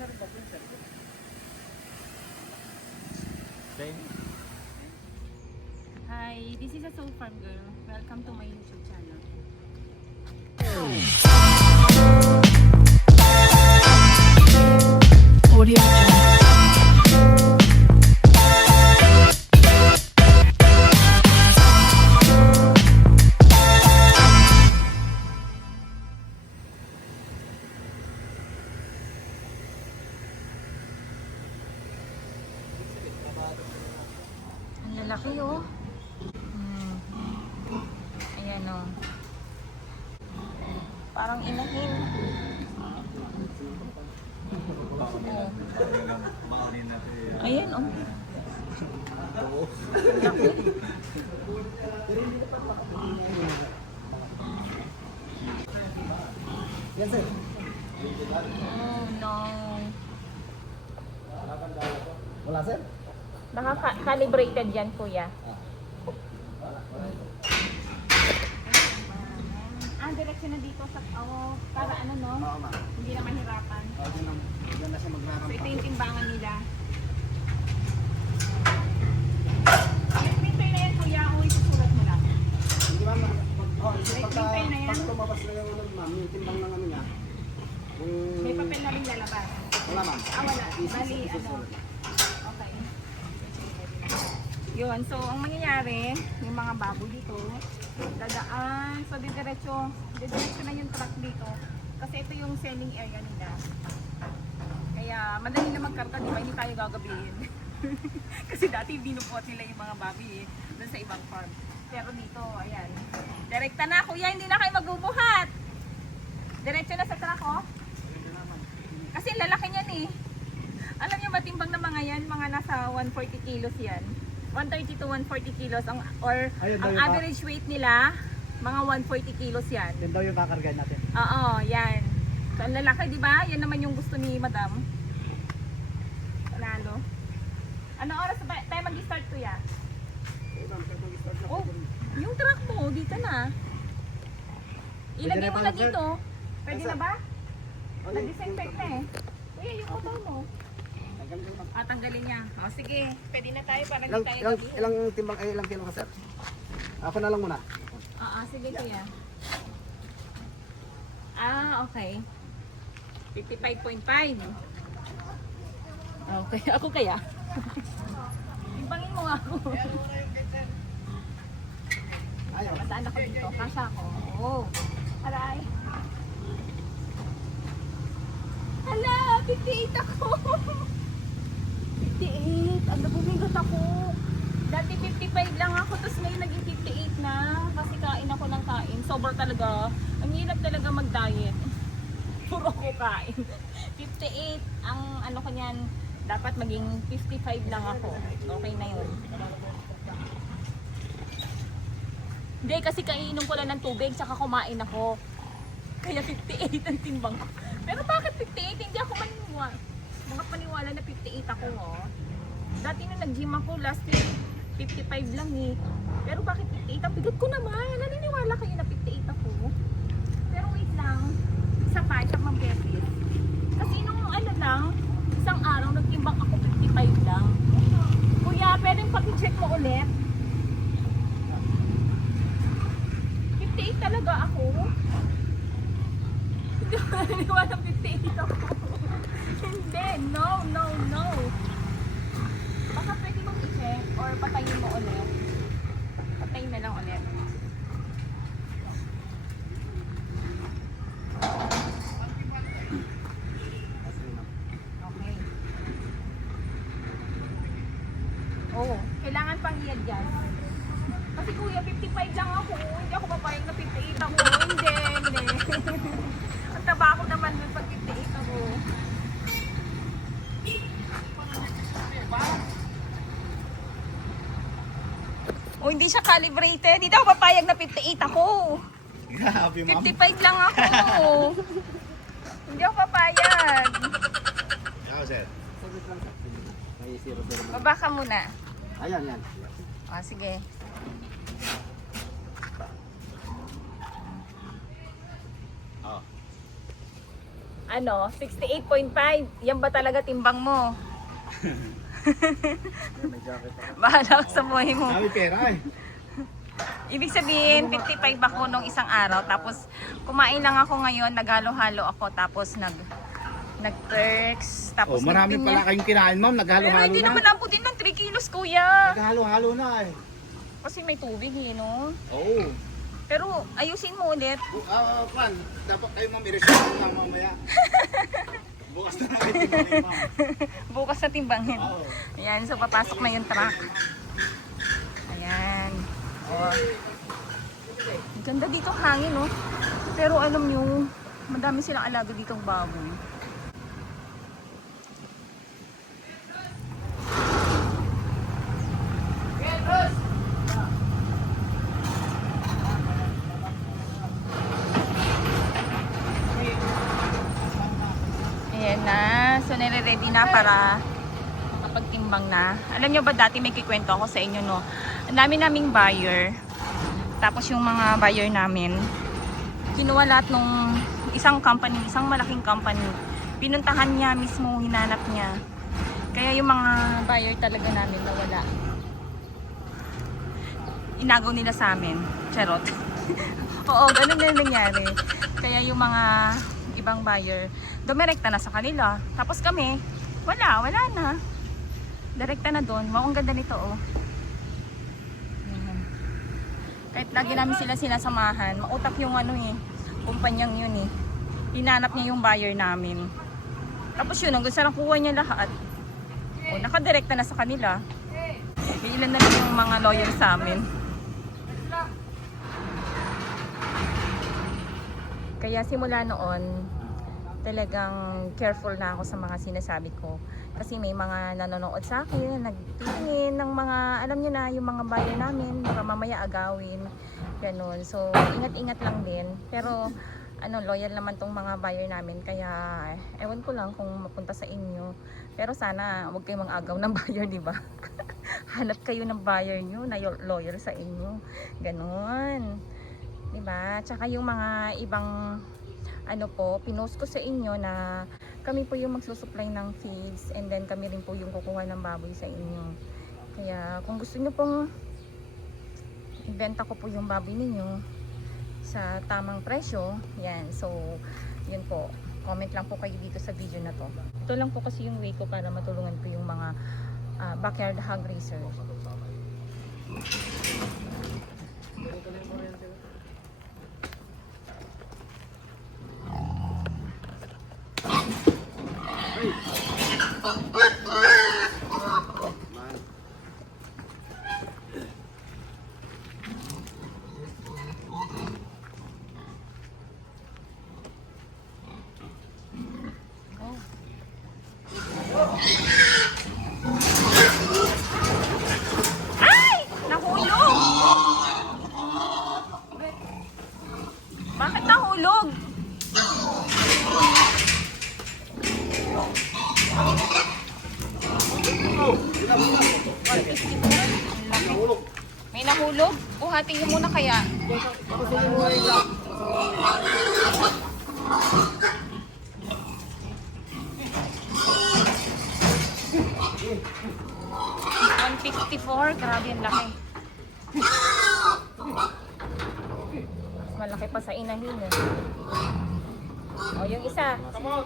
Hi, this is a Soul Farm Girl. Welcome to my YouTube channel. Audio Jungle. Ang lalaki oh. Ayan oh. Parang inahin. Ayan oh. Laki. Oh no. Wala sir? Naka-calibrated yan kuya. Direksyon na dito sa para ano no? Oo ma'am. Hindi na mahirapan. Diyan na siya So magrarampa. ito yung timbangan nila. Yung printer na yan kuya, o isusulat mo lang. Hindi ma'am. May printer na yan? Pag tumabas na yung ano ma'am, yung timbang ng ano niya. May papel na rin lalabas. Wala ma'am. Wala. Bali, ano. Okay. Yun. So, ang mangyayari, yung mga baboy dito, dadaan. So, didiretso na yung truck dito. Kasi ito yung selling area nila. Kaya, madali na magkarga, di ba? Hindi tayo gagabihin. Kasi dati binubuhat nila yung mga baboy doon sa ibang farm. Pero dito, ayan. Direkta na, kuya. Hindi na kayo magbubuhat. Diretso na sa truck, oh. Kasi lalaki niyan eh. Alam niyo matimbang na mga yan, mga nasa 140 kilos yan. 130 to 140 kilos ang ang average weight nila, mga 140 kilos yan. Yan daw yung kakargahan natin. Oo, yan. So ang lalaki, di ba? Yan naman yung gusto ni Madam. Panalo. Ano oras ba tayo mag-start kuya? Oh, yung truck mo dito na. Ilagay mo na dito. Pwede na ba? Nag-disinfect na eh. Kuya, yung motor mo. Tanggalin niya. O sige, pwede na tayo para hindi tayo gabihin. Ilang timbang, ilang kilo ka sir? Ako na lang muna. Sige kuya. Okay. 55.5. Okay, ako kaya. Timbangin mo ako. Ayaw. Masaan ako dito? Kasha ako. Oh. Aray. Hala, 58 ako. 58. Ang nabumigot ako. Dati 55 lang ako, tapos ngayon naging 58 na. Kasi kain ako ng kain. Sober talaga. Ang hirap talaga mag-diet. Puro ko kain. 58. Ang ano ko niyan, dapat maging 55 lang ako. Okay na yun. Hindi, kasi kainom ko lang ng tubig, saka kumain ako. Kaya 58 ang timbang ko. Pero bakit 58? Hindi ako maniwala. Mga paniwala na 58 ako, oh. Dati nung nag-gym ako, last week, 55 lang eh. Pero bakit 58? Ang bigat ko naman. Naniniwala kayo na 58 ako. Pero wait lang. Isa pa, isang mambesis. Kasi nung ano lang, isang araw, nagtimbang ako 55 lang. Kuya, pwedeng pag-check mo ulit. 58 talaga ako. Hindi ko naniniwala 58 ako. Hindi, no. Baka pwede mong i-check or patayin mo ulit. Patayin na lang ulit. Okay. Oo, kailangan pang i-add yan. Kasi kuya, 55 lang ako. Hindi ako papayag na 58 ako. Hindi. Ang taba ko naman nun pag 58 ako. Oh, hindi siya calibrated. Hindi ako papayag na 58 ako. Grabe 55 lang ako. Hindi ako papayag. Ikaw sir. Sabit lang sir. May 0-0. Baba ka muna. Ayan, yan. Sige. Ano, 68.5. Yan ba talaga timbang mo? May jacket ako. Bahala ka sa buhay mo. Dami pera eh. Ibig sabihin, 55 ako nung isang araw. Tapos, kumain lang ako ngayon. Naghalo-halo ako. Tapos, nag-perks. Tapos, Marami nagpinya. pala kayong kinain, ma'am. Pero Naghalo-halo hindi na. naman abutin ng 3 kilos, kuya. Naghalo-halo na eh. Kasi may tubig eh, no? Oo. Pero, ayusin mo ulit. Pan, dapat kayo ma'am, i-reserve na mamaya. Bukas na namin tinuloy, ma'am. Bukas na timbangin. Oo. Ayan, so papasok na yung truck. Ayan. Oh. Ang ganda dito hangin, no? Pero alam nyo, madami silang alaga ditong baboy. Ayan na. So, nire-ready na para makapagtimbang na. Alam nyo ba, dati may kikwento ako sa inyo, no? Ang dami naming buyer. Tapos yung mga buyer namin, kinuha lahat nung isang company, isang malaking company. Pinuntahan niya mismo, hinanap niya. Kaya yung mga buyer talaga namin nawala. Inagaw nila sa amin. Charot. Oo, ganun na nangyari. Kaya yung mga ibang buyer, dumirekta na sa kanila. Tapos kami, wala na. Direkta na doon. Wow, ang ganda nito, oh. Ayan. Kahit lagi namin sila sinasamahan, mautak yung ano eh, kumpanyang yun eh. Hinanap niya yung buyer namin. Tapos yun, hanggang sa nakuha niya lahat. O, nakadirekta na sa kanila. Ilan na lang yung mga lawyer sa amin. Kaya simula noon, talagang careful na ako sa mga sinasabi ko. Kasi may mga nanonood sa akin, nagtitingin ng mga, alam nyo na, yung mga buyer namin, baka mamaya agawin. Ganun. So, ingat-ingat lang din. Pero, loyal naman tong mga buyer namin. Kaya, ewan ko lang kung mapunta sa inyo. Pero sana, huwag kayong mag-agaw ng buyer, di ba? Hanap kayo ng buyer nyo na loyal sa inyo. Ganun. Diba? Tsaka yung mga ibang pinost ko sa inyo na kami po yung magsusupply ng feeds and then kami rin po yung kukuha ng baboy sa inyo. Kaya kung gusto nyo pong ibenta ko po yung baboy ninyo sa tamang presyo, yan. So, yun po. Comment lang po kayo dito sa video na to. Ito lang po kasi yung way ko para matulungan ko yung mga backyard hog raisers. Ay! Nahulog! Bakit nahulog? May nahulog? Buhatin niyo muna kaya. $154, grabe yung laki. Malaki pa sa inahin eh. O, yung isa. Come out,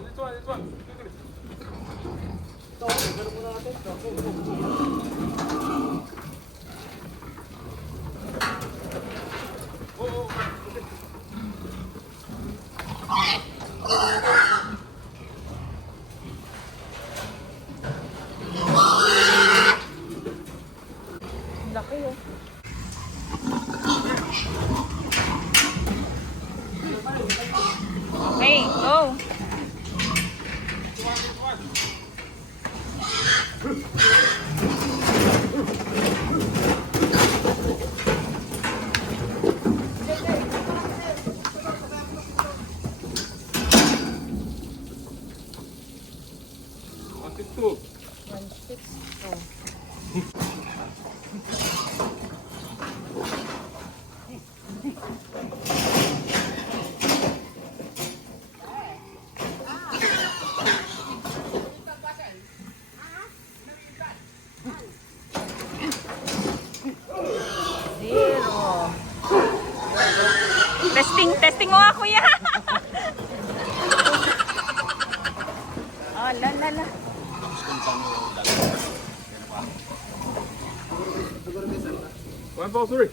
this one. Laki oh. Okay, go. One, two. 162. Lala. One, four, three.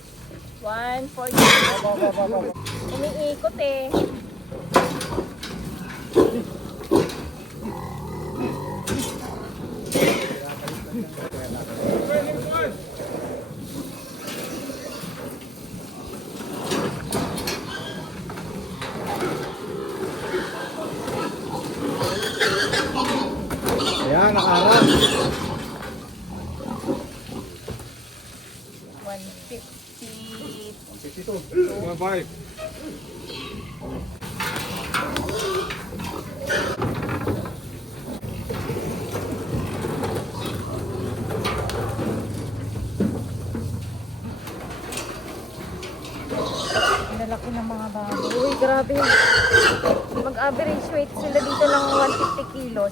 140. Iniikot eh. Ayan, nakaharap. 150. One, five. Ang lalaki ng mga baboy. Uy, grabe. Mag-average weight sila dito ng 150 kilos.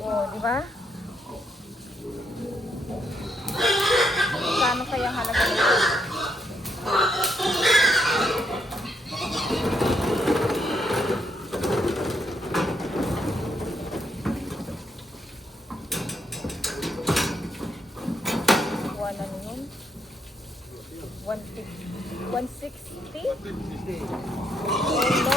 Oh, di ba? Kano kaya halaga nito? Ano yun? 150? 160? Oh no!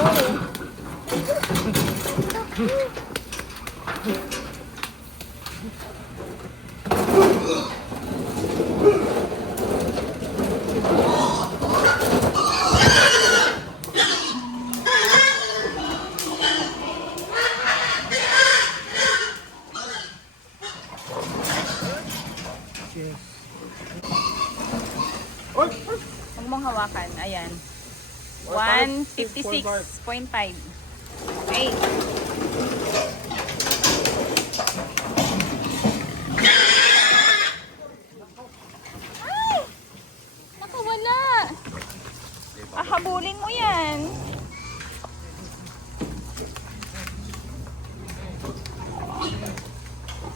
Huwag mong hawakan. Ayan. 156.5. Okay. Ay! Nakawala. Habulin mo yan.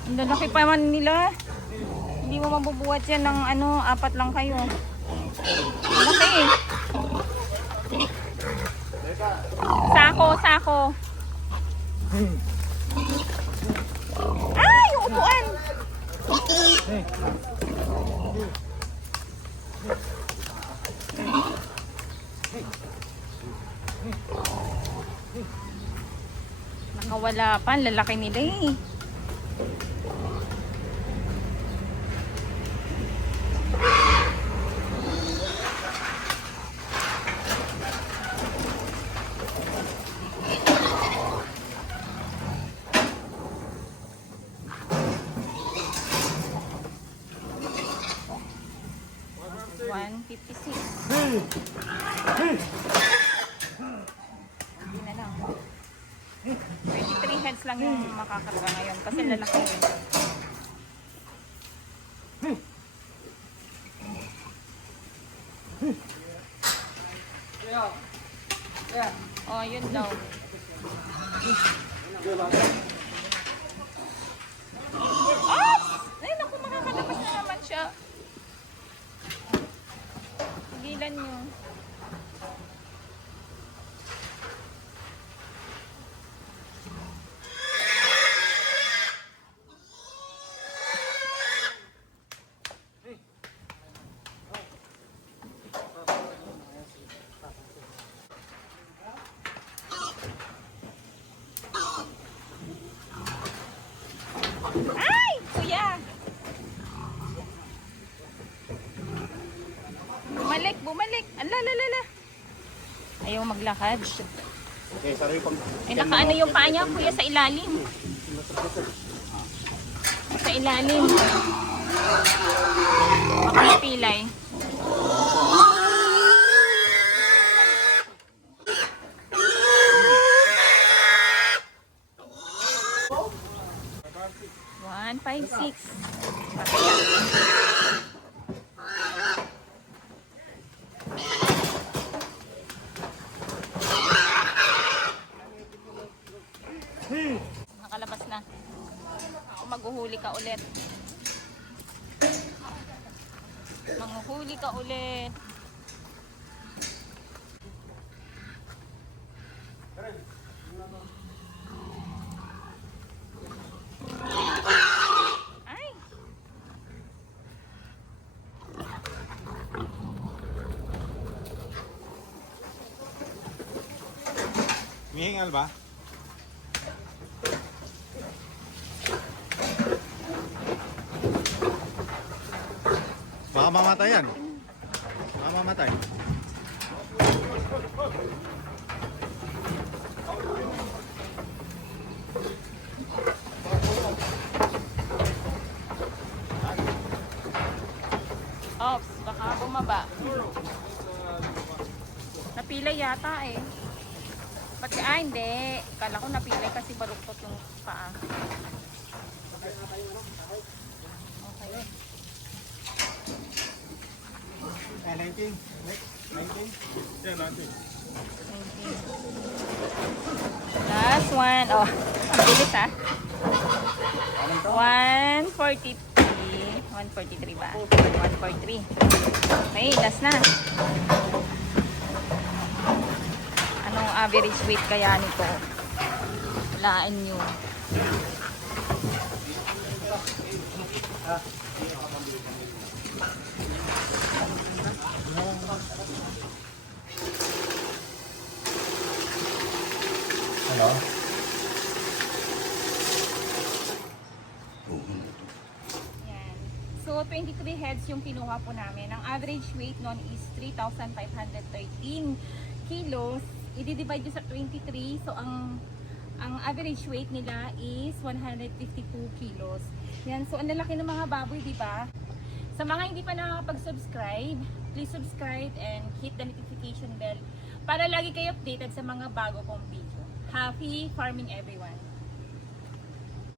Ang lalaki pa man nila. Hindi mo mabubuhat yan ng ano, 4 lang kayo. Laki. Sako. Ay, yung upuan. Nakawala pa, lalaki nila eh. Hindi na lang. 23 heads lang yung makakarga ngayon kasi lalaki. Oh, yun daw. Ay, naku, makakalabas na naman siya. Gilan nyo. Ay, kuya. Bumalik. Ala. Ayaw maglakad. Okay, sorry pang... Eh, nakaano yung paa niya, kuya, sa ilalim. Sa ilalim. Baka mapilay. One, 5, 6. Nakalabas na. Maghuhuli ka ulit. Manghuhuli ka ulit. King Alba? Baka mamatay yan. Baka mamatay. Ops, baka bumaba. Napilay yata eh. Pati, hindi. Kala ko napilay kasi baluktot yung paa. Okay. 19. 19. Yeah, 19. Last one. Oh, ang bilis ah. 143. 143 ba? 143. Okay, last na. Anong average weight kaya nito? Walaan nyo. Hello? Yan. So, 23 heads yung kinuha po namin. Ang average weight nun is 3,513 kilos. I-divide nyo sa 23. So, ang average weight nila is 152 kilos. Yan. So, ang lalaki ng mga baboy, di ba? Sa mga hindi pa nakakapag-subscribe, please subscribe and hit the notification bell para lagi kayo updated sa mga bago kong video. Happy farming everyone!